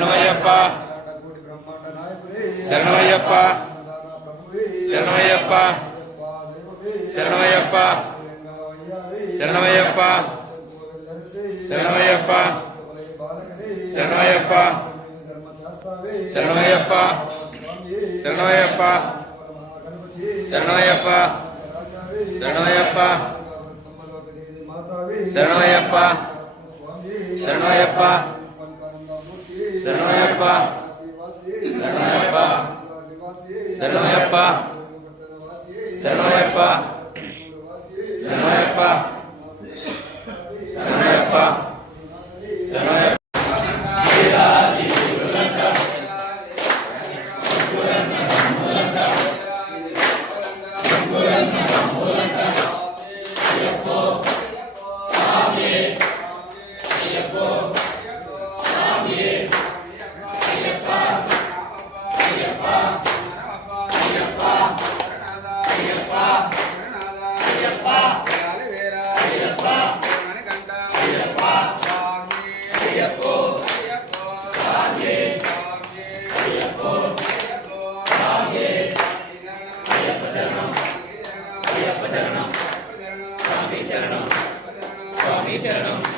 Yeah. Uh -huh. ಶರಣಯ್ಯಪ್ಪ. ಶರಣಯ್ಯಪ್ಪ. ಶರಣಯ್ಯಪ್ಪ. ಶರಣಯ್ಯಪ್ಪ. ಶರಣಯ್ಯಪ್ಪ శరణం. స్వామి శరణం.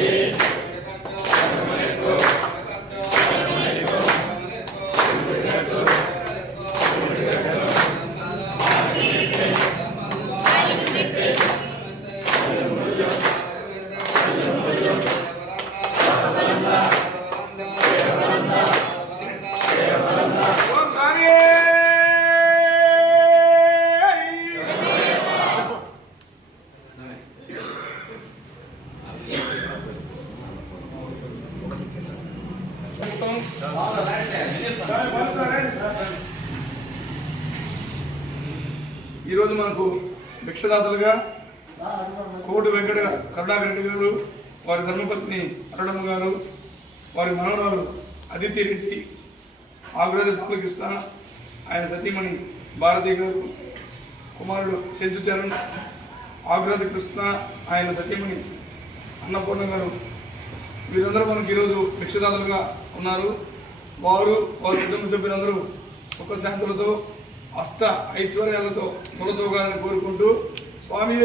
Amém. ఈరోజు మనకు భిక్షదాతలుగా కోటి వెంకట కరుణాకర్ రెడ్డి గారు వారి ధర్మపత్ని అరడమ్మ గారు వారి మనవరాలు అదితి రెడ్డి ఆగ్రహ బాలకృష్ణ ఆయన సతీమణి భారతి గారు కుమారుడు చెంచు చరణ్ ఆగ్రహ కృష్ణ ఆయన సతీమణి అన్నపూర్ణ గారు వీరందరూ మనకి ఈరోజు భిక్షదాతలుగా ఉన్నారు. వారు వారి కుటుంబ సభ్యులందరూ సుఖశాంతులతో అష్ట ఐశ్వర్యాలతో తొలతోగాలని కోరుకుంటూ స్వామి